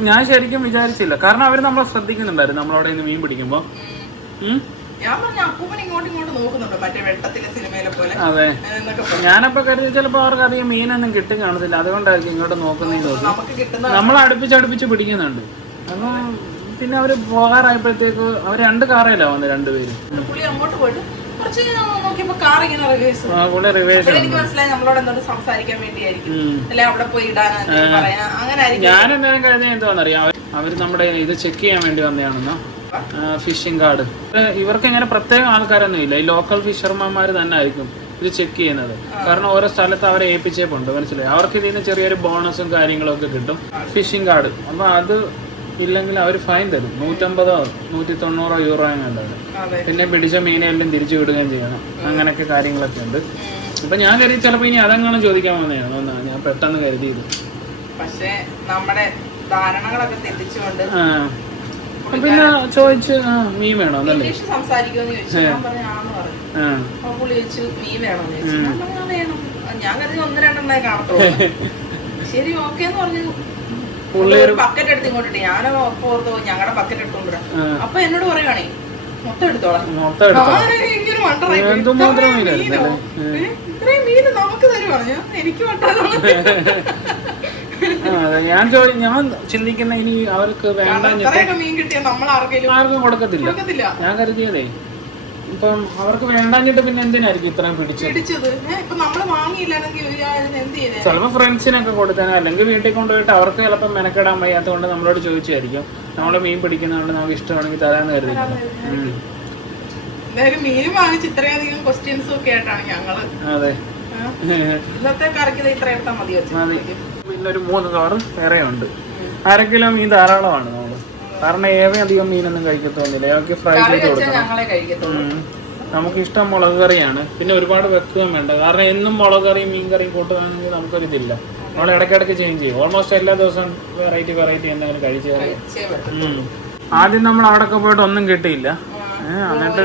ഞാൻ ശരിക്കും വിചാരിച്ചില്ല, കാരണം അവര് നമ്മളെ ശ്രദ്ധിക്കുന്നുണ്ടായിരുന്നു നമ്മളവിടെ നിന്ന് മീൻ പിടിക്കുമ്പോ. അതെ, ഞാനപ്പോ കരുതി ചിലപ്പോ അവർക്ക് അധികം മീനൊന്നും കിട്ടും കാണത്തില്ല, അതുകൊണ്ടായിരിക്കും ഇങ്ങോട്ട് നോക്കുന്നതെന്ന് തോന്നുന്നു. നമ്മൾ അടുപ്പിച്ച് പിടിക്കുന്നുണ്ട്. അപ്പം പിന്നെ അവര് പോകാറായപ്പോഴത്തേക്ക് അവർ 2 കാറേലാ വന്ന് 2 പേരും. പുള്ളി അങ്ങോട്ട് പോയിട്ട് കുറച്ച് നോക്കിയപ്പോ കാർ ഇങ്ങനെ റിവേഴ്സ്. പുള്ളി റിവേഴ്സ്. എനിക്ക് മനസ്സിലായി നമ്മളോട് എന്തോട്ട് സംസാരിക്കാൻ വേണ്ടിയായിരിക്കും, അല്ലെ അവിടെ പോയി ഇടാനാ പറയാ, അങ്ങനെ ആയിരിക്കും. ഞാൻ എന്തായാലും കഴിഞ്ഞ എന്താണെന്നറിയാം, അവര് നമ്മുടെ ഇത് ചെക്ക് ചെയ്യാൻ വേണ്ടി വന്നതാണെന്നോ, ഫിഷിംഗ് കാർഡ്. ഇവർക്ക് ഇങ്ങനെ പ്രത്യേക ആൾക്കാരൊന്നും ഇല്ല, ഈ ലോക്കൽ ഫിഷർമാന്മാർ തന്നെ ആയിരിക്കും ഇത് ചെക്ക് ചെയ്യുന്നത്. കാരണം ഓരോ സ്ഥലത്ത് അവരെ ഏൽപ്പിച്ചേപ്പുണ്ട്, മനസ്സിലായി. അവർക്ക് ഇതിന് ചെറിയൊരു ബോണസും കാര്യങ്ങളൊക്കെ കിട്ടും, ഫിഷിംഗ് കാർഡ്. അപ്പൊ അത് ഇല്ലെങ്കിൽ അവർ ഫൈൻ തരും, 150 190 യൂറോ എങ്ങാണ്ടാണ്. പിന്നെ പിടിച്ച മീനെല്ലാം തിരിച്ചു വിടുകയും ചെയ്യണം. അങ്ങനെയൊക്കെ കാര്യങ്ങളൊക്കെ ഉണ്ട്. അപ്പൊ ഞാൻ കരുതി ചിലപ്പോ ഇനി അതെങ്ങനെ ചോദിക്കാൻ വന്നതാണ്, ഞാൻ പെട്ടെന്ന് കരുതിയത്. പക്ഷേ നമ്മുടെ ധാരണകളൊക്കെ തെറ്റിച്ചുകൊണ്ട് പിന്നെ ചോദിച്ചു മീൻ വേണോ എന്നല്ലേ സംസാരിക്കുമെന്ന് ചോദിച്ചു. ഞാൻ പറഞ്ഞു ആന്ന് പറഞ്ഞു. അപ്പൊ പുള്ളി ചോദിച്ചു മീൻ വേണോന്ന് ചോദിച്ചു. ഞാൻ പറഞ്ഞു വേണം. ഞാൻ കരുതി 1-2 എണ്ണേ കാണത്തുള്ളൂ. ശരി ഓക്കെ എന്ന് പറഞ്ഞു. ഒരു ബക്കറ്റ് എടുത്ത് ഇങ്ങോട്ടിട്ട് ഞാൻ ഓർത്ത് ഞങ്ങളുടെ ബക്കറ്റ് എടുത്തോണ്ടിരാ. അപ്പൊ എന്നോട് പറയുവാണേ മൊത്തം എടുത്തോളാം. ഇത്രയും മീന് നമുക്ക് തരുവാണ്. എനിക്ക് ഞാൻ ചിന്തിക്കുന്ന ഇനി അവർക്ക് വേണ്ട മീൻ കിട്ടിയാൽ നമ്മൾ ആർക്കും കൊടുക്കത്തില്ല. ഞാൻ കരുതിയതേ ഇപ്പം അവർക്ക് വേണ്ടാഞ്ഞിട്ട് പിന്നെ എന്തിനായിരിക്കും ഇത്രയും പിടിച്ചത്. ചിലപ്പോ ഫ്രണ്ട്സിനൊക്കെ കൊടുത്തേനെ, അല്ലെങ്കിൽ വീട്ടിൽ കൊണ്ടുപോയിട്ട് അവർക്ക് ചിലപ്പോൾ മെനക്കെടാൻ വയ്യാത്തത് കൊണ്ട് നമ്മളോട് ചോദിച്ചായിരിക്കും. നമ്മള് മീൻ പിടിക്കുന്നതുകൊണ്ട് നമുക്ക് ഇഷ്ടമാണെങ്കിൽ തരാന്ന് കരുതി. മീൻ വാങ്ങിച്ച് ഇത്രയധികം ക്വസ്റ്റ്യൻസും ഒക്കെ ആയിട്ടാണ് ഞങ്ങള്. അതെ, ഇന്നത്തെ കറിക്ക് ഇത്ര എടുത്താൽ മതി. പിന്നെ ഒരു 3 കവർ വേറെ ഉണ്ട്. 1/2 കിലോ മീൻ ധാരാളമാണ് നമ്മള്. കാരണം അധികം മീനൊന്നും കഴിക്കത്തൊന്നുമില്ല. ഞങ്ങൾക്ക് ഫ്രൈ ചെയ്ത് കൊടുക്കണം. നമുക്ക് ഇഷ്ടം മുളക് കറിയാണ്. പിന്നെ ഒരുപാട് വെക്കുകയും വേണ്ട. കാരണം എന്നും മുളക് കറിയും മീൻ കറിയും കൂട്ടുകയാണെങ്കിൽ നമുക്കൊരിതില്ല. നമ്മൾ ഇടയ്ക്കിടയ്ക്ക് ചേഞ്ച് ചെയ്യും. ഓൾമോസ്റ്റ് എല്ലാ ദിവസവും വെറൈറ്റി എന്തെങ്കിലും കഴിച്ചു. ആദ്യം നമ്മൾ അവിടെ പോയിട്ട് ഒന്നും കിട്ടിയില്ല. എന്നിട്ട്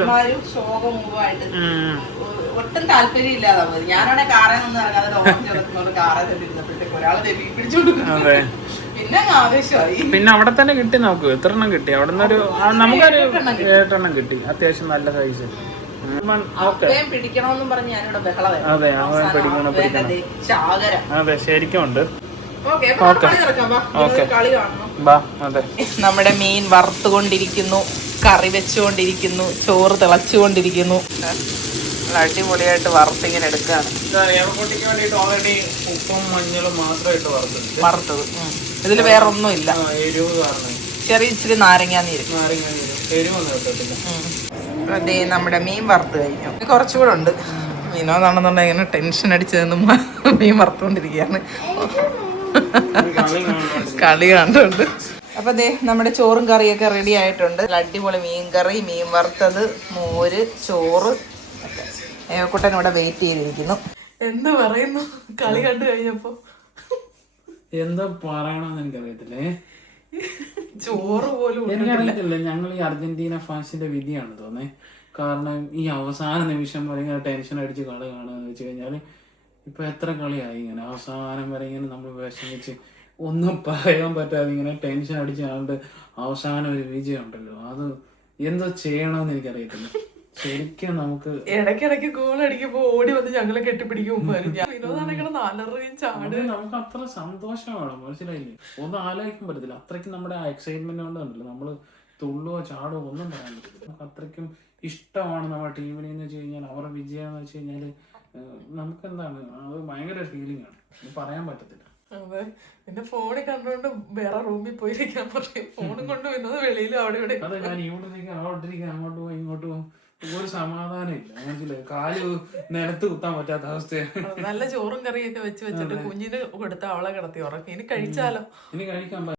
ഒട്ടും താല്പര്യമില്ലാതെ ഞാനാണെ കാറേ നിന്ന് ഇറങ്ങാതെ പിന്നെ ആവേശമായി. പിന്നെ അവിടെ തന്നെ കിട്ടി. നമുക്ക് എത്ര എണ്ണം കിട്ടി അവിടെ നിന്ന്? നമുക്കൊരു 7 എണ്ണം കിട്ടി. അത്യാവശ്യം നല്ല സൈസ്. പിടിക്കണമെന്നും പറഞ്ഞ് ഞാനിവിടെ ബഹളം. അതെ, അവൻ പിടിക്കണം. അതെ, ശരിക്കും ഉണ്ട്. നമ്മുടെ മീൻ വറുത്തുകൊണ്ടിരിക്കുന്നു, കറി വെച്ചുകൊണ്ടിരിക്കുന്നു, ചോറ് തിളച്ചുകൊണ്ടിരിക്കുന്നു. അടിപൊളിയായിട്ട് വറുത്തിങ്ങനെ എടുക്കുകയാണ്. ഓൾറെഡി ഉപ്പും മഞ്ഞളും മാത്രമായിട്ട് വറുത്തത്. ഇതിൽ വേറെ ഒന്നും ഇല്ല. ചെറിയ ഇച്ചിരി നാരങ്ങാനീര്. അതെ, നമ്മുടെ മീൻ വറുത്ത് കഴിഞ്ഞു. കുറച്ചുകൂടെ ഉണ്ട്. മീനോന്നാണെന്നുണ്ടെങ്കിൽ ഇങ്ങനെ ടെൻഷൻ അടിച്ച് നിന്ന് മീൻ വറുത്തുകൊണ്ടിരിക്കുകയാണ്. കളി കണ്ടുണ്ട്. അപ്പൊ ദേ നമ്മുടെ ചോറും കറിയൊക്കെ റെഡി ആയിട്ടുണ്ട്. അടിപൊളി മീൻ കറി, മീൻ വറുത്തത്, മോര്, ചോറ്. ഏവക്കുട്ടൻ ഇവിടെ വെയിറ്റ് ചെയ്തിരിക്കുന്നു. എന്ത് പറയുന്നു കളി കണ്ടു കഴിഞ്ഞപ്പോ? എന്താ പറയണമെന്ന് എനിക്കറിയത്തില്ലേ. ചോറ് പോലും എനിക്കറിയത്തില്ല. ഞങ്ങൾ ഈ അർജന്റീന ഫാൻസിന്റെ വിധിയാണ് തോന്നേ. കാരണം ഈ അവസാന നിമിഷം വരെ ഇങ്ങനെ ടെൻഷൻ അടിച്ച് കളി കാണുകയെന്ന് വെച്ച് കഴിഞ്ഞാൽ ഇപ്പൊ എത്ര കളിയായി ഇങ്ങനെ അവസാനം വരെ ഇങ്ങനെ നമ്മൾ വിഷമിച്ച് ഒന്നും പറയാൻ പറ്റാതെ ഇങ്ങനെ ടെൻഷൻ അടിച്ചാണ്ട് അവസാനം ഒരു വിജയം ഉണ്ടല്ലോ, അത് എന്തോ ചെയ്യണമെന്ന് എനിക്കറിയത്തില്ല. ശരിക്കും നമുക്ക് ഇടയ്ക്കിടയ്ക്ക് ഗോൾ അടിക്കുമ്പോ ഓടി വന്ന് ഞങ്ങളെ കെട്ടിപ്പിടിക്കും. നമുക്ക് അത്ര സന്തോഷമാണ്, മനസ്സിലായില്ലേ? ഒന്നും ആലോചിക്കാൻ പറ്റത്തില്ല. അത്രയ്ക്കും നമ്മുടെ ആ എക്സൈറ്റ്മെന്റ് കൊണ്ടല്ലോ നമ്മള് തുള്ളുവോ ചാടുവോ ഒന്നും പറയാൻ പറ്റത്തില്ല. നമുക്ക് അത്രയ്ക്കും ഇഷ്ടമാണ് നമ്മുടെ ടീമിനെ എന്ന് വെച്ച് കഴിഞ്ഞാൽ. അവരുടെ വിജയം എന്ന് വെച്ച് കഴിഞ്ഞാല് നമുക്ക് എന്താണ്, അത് ഭയങ്കര ഫീലിംഗ് ആണ്, പറയാൻ പറ്റത്തില്ല. അതെ, പിന്നെ ഫോണിൽ കണ്ടുകൊണ്ട് വേറെ റൂമിൽ പോയിരിക്കാൻ പറയും. ഫോണും കൊണ്ട് വരുന്നത് വെളിയിലും അവിടെ ഇവിടെ. അതെ, ഞാൻ ഇവിടെ അവിടേക്ക് അങ്ങോട്ട് പോകും ഇങ്ങോട്ട് പോകും, ഒരു സമാധാനം ഇല്ല, മനസ്സിലായി. കാല് നിലത്ത് കുത്താൻ പറ്റാത്ത അവസ്ഥയാണ്. നല്ല ചോറും കറിയൊക്കെ വെച്ചിട്ട് കുഞ്ഞിന് കൊടുത്ത അവളെ കിടത്തി ഉറക്കി. ഇനി കഴിച്ചാലോ? ഇനി കഴിക്കാൻ